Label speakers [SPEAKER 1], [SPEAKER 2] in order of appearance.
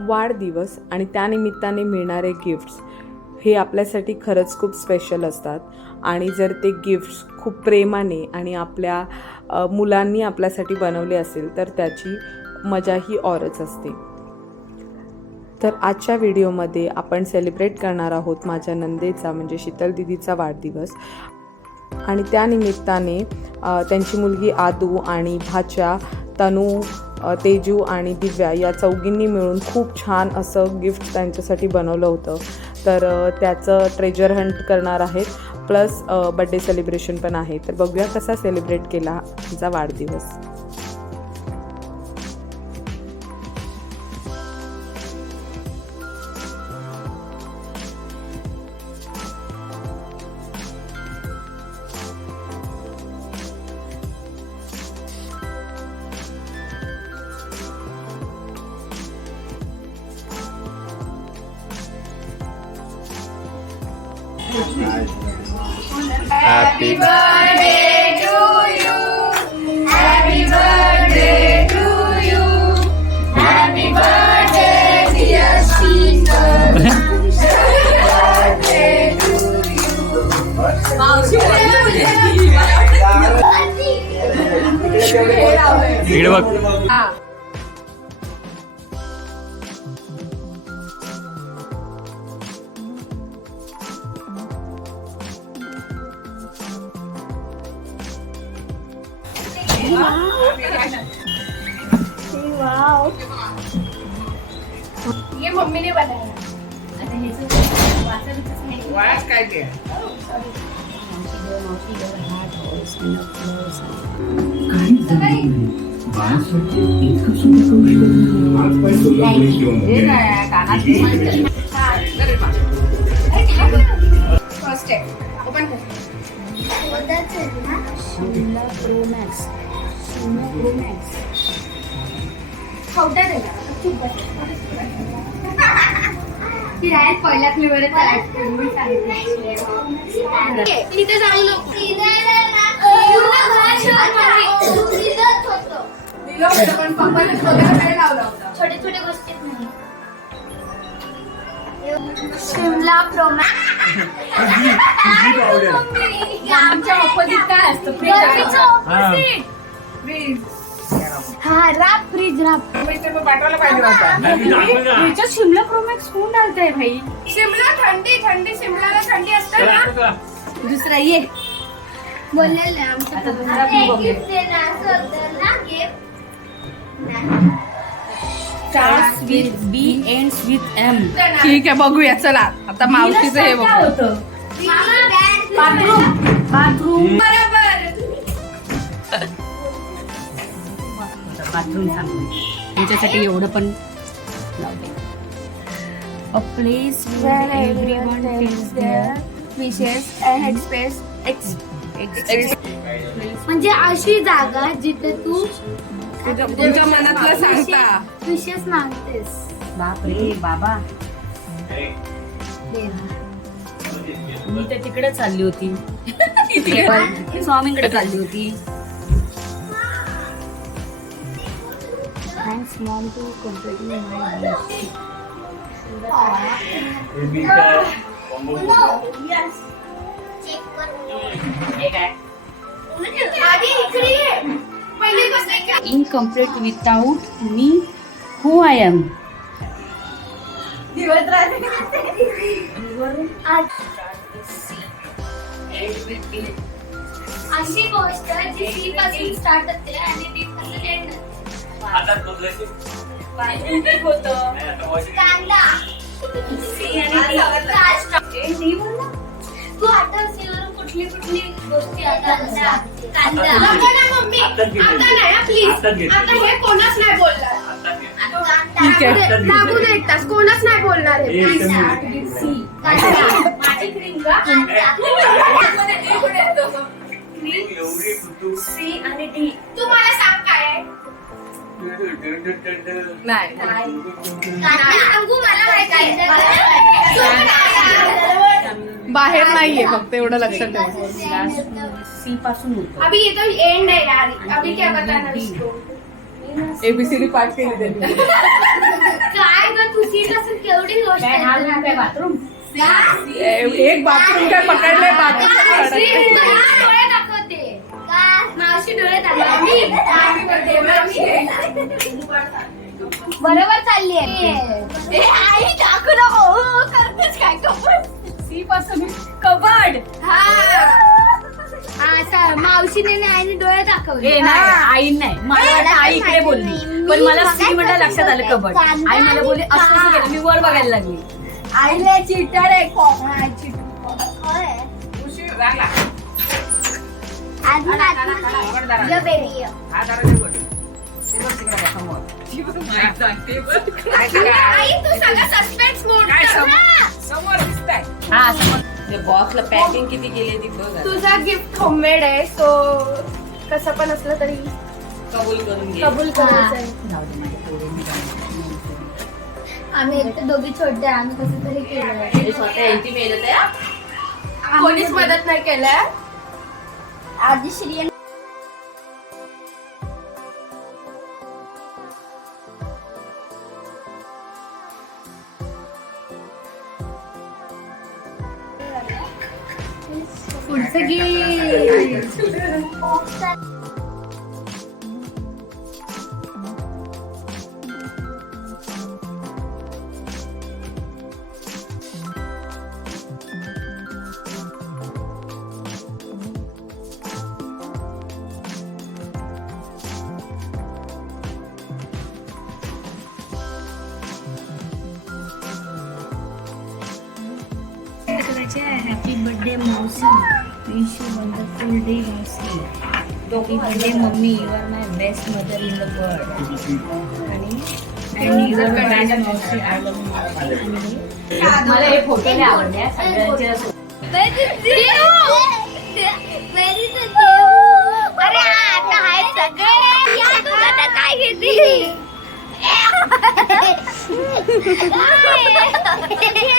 [SPEAKER 1] वाढदिवस आणि त्यानिमित्ताने मिळणारे गिफ्ट्स हे आपल्यासाठी खरंच खूप स्पेशल असतात. आणि जर ते गिफ्ट्स खूप प्रेमाने आणि आपल्या मुलांनी आपल्यासाठी बनवले असेल तर त्याची मजा ही औरच असते. तर आजच्या व्हिडिओमध्ये आपण सेलिब्रेट करणार आहोत माझ्या नंदेचा म्हणजे शीतल दिदीचा वाढदिवस. आणि त्यानिमित्ताने त्यांची मुलगी आदू आणि भाच्या तनू तेजू आणि दिव्या या चौघींनी मिळून खूप छान असं गिफ्ट त्यांच्यासाठी बनवलं होतं. तर त्याचं ट्रेजर हंट करणार आहेत. प्लस बड्डे सेलिब्रेशन पण आहे. तर बघूया कसा सेलिब्रेट केला तिचा वाढदिवस.
[SPEAKER 2] Happy इकडे बघ
[SPEAKER 3] ये बनाया. आता ह्याचं वाचायचंच नाही. फर्स्ट ओपन कर ती डायरेक्ट पहिल्या फ्लेवर तिथे जाऊ नको.
[SPEAKER 4] छोटे छोटे गोष्टी शिमला प्रोमॅ.
[SPEAKER 3] आमच्या ऑपोजिट काय असतं? फ्रीज
[SPEAKER 4] हा राप फ्रीज राप
[SPEAKER 3] पाठवायला पाहिजे होता. शिमला प्रोमॅक्स कोण घालताय भाई? शिमला थंडी थंडी शिमलाला थंडी असते ना. दुसरा ये.
[SPEAKER 4] बोललेलं
[SPEAKER 5] starts with B ends with M.
[SPEAKER 3] ठीक आहे बघूया. चला आता मावशीचं हे बघू
[SPEAKER 4] बाथरूम
[SPEAKER 5] Bathroom.
[SPEAKER 3] बरोबर.
[SPEAKER 5] बाथरूम सांगते त्यांच्यासाठी एवढं पण लावते
[SPEAKER 4] हेडस्पेस म्हणजे अशी जागा जिथे तू
[SPEAKER 3] तुमच्या मनातलं सांगता.
[SPEAKER 4] विशेष मागतेस.
[SPEAKER 5] बापरे बाबा. मी तर तिकडे चालली होती. तिकडे. स्वामींकडे चालली होती. Thanks mom to completing my
[SPEAKER 4] आधी इकडे ये. पहिली गोष्ट आहे की
[SPEAKER 5] इनकम्प्लीट विदाउट मी हू आय एम
[SPEAKER 4] अशी गोष्ट जी सी पासून स्टार्ट होते आणि डी पासून एंड कांदा बोलला तू वरून कुठली कुठली गोष्टी
[SPEAKER 3] आता आता नाही प्लीज आता हे कोणच नाही बोलणार. लागू दे एक तास. कोणच नाही बोलणार.
[SPEAKER 4] माझी क्रीम का?
[SPEAKER 5] सी आणि डी.
[SPEAKER 3] तू मला? नाही. बाहेर नाहीये फक्त एवढं लक्षात ठेवा.
[SPEAKER 5] सी पासून होतो
[SPEAKER 3] अभी ये तो एंड है यार. अभी क्या बताना इसको एबीसीडी पाठ केली त्यांनी.
[SPEAKER 4] काय ग गोष्ट
[SPEAKER 5] काय हा रूम काय
[SPEAKER 4] आहे.
[SPEAKER 5] बाथरूम
[SPEAKER 1] एक बाथरूम काय पकडले
[SPEAKER 3] मावशी
[SPEAKER 1] बाथरूम
[SPEAKER 3] डोळे
[SPEAKER 4] बरोबर चालली आहे. आई टाकू नको हो, करतेस काय कपड
[SPEAKER 5] सी पासून कबड.
[SPEAKER 3] हा.
[SPEAKER 4] हा चा- मावशीने आईने डोळे दाखवले.
[SPEAKER 5] नाही आई नाही. मला वाटलं आई इकडे बोलली. पण मला सी म्हणलं लक्षात आलं कबड. आई मला बोलली असं कसं केलं. मी वर बघायला लागली.
[SPEAKER 4] आईने चिटड आहे कोकणा चिटू अजून आतमध्ये ये baby, ये.
[SPEAKER 3] आई तू सगळं सस्पेन्स मोड
[SPEAKER 5] हा समोर.
[SPEAKER 1] बॉक्सला पॅकिंग किती केली ती बघ
[SPEAKER 3] तुझा गिफ्ट होममेड आहे सो कसं पण असलं तरी
[SPEAKER 1] कबूल करून घे.
[SPEAKER 3] कबूल करायचं आहे.
[SPEAKER 5] जाऊ दे माझ्या पोरी, मी जाणार.
[SPEAKER 4] आम्ही एक तर दोघी छोटे आहे, आम्ही कसं तरी केलं
[SPEAKER 1] स्वतः यांची मेहनत आहे
[SPEAKER 3] कोणीच मदत नाही केलंय.
[SPEAKER 4] आधी श्री
[SPEAKER 3] पुढचं गी
[SPEAKER 5] हॅपी बर्थडे मावशी. विश यू वंडरफुल डे मावशी. Happy birthday mummy. You are my best mother in the world आणि आणि यू आर बेस्ट मावशी आय लव्ह मला हे फोटो नाही आवडले सगळ्यांचे.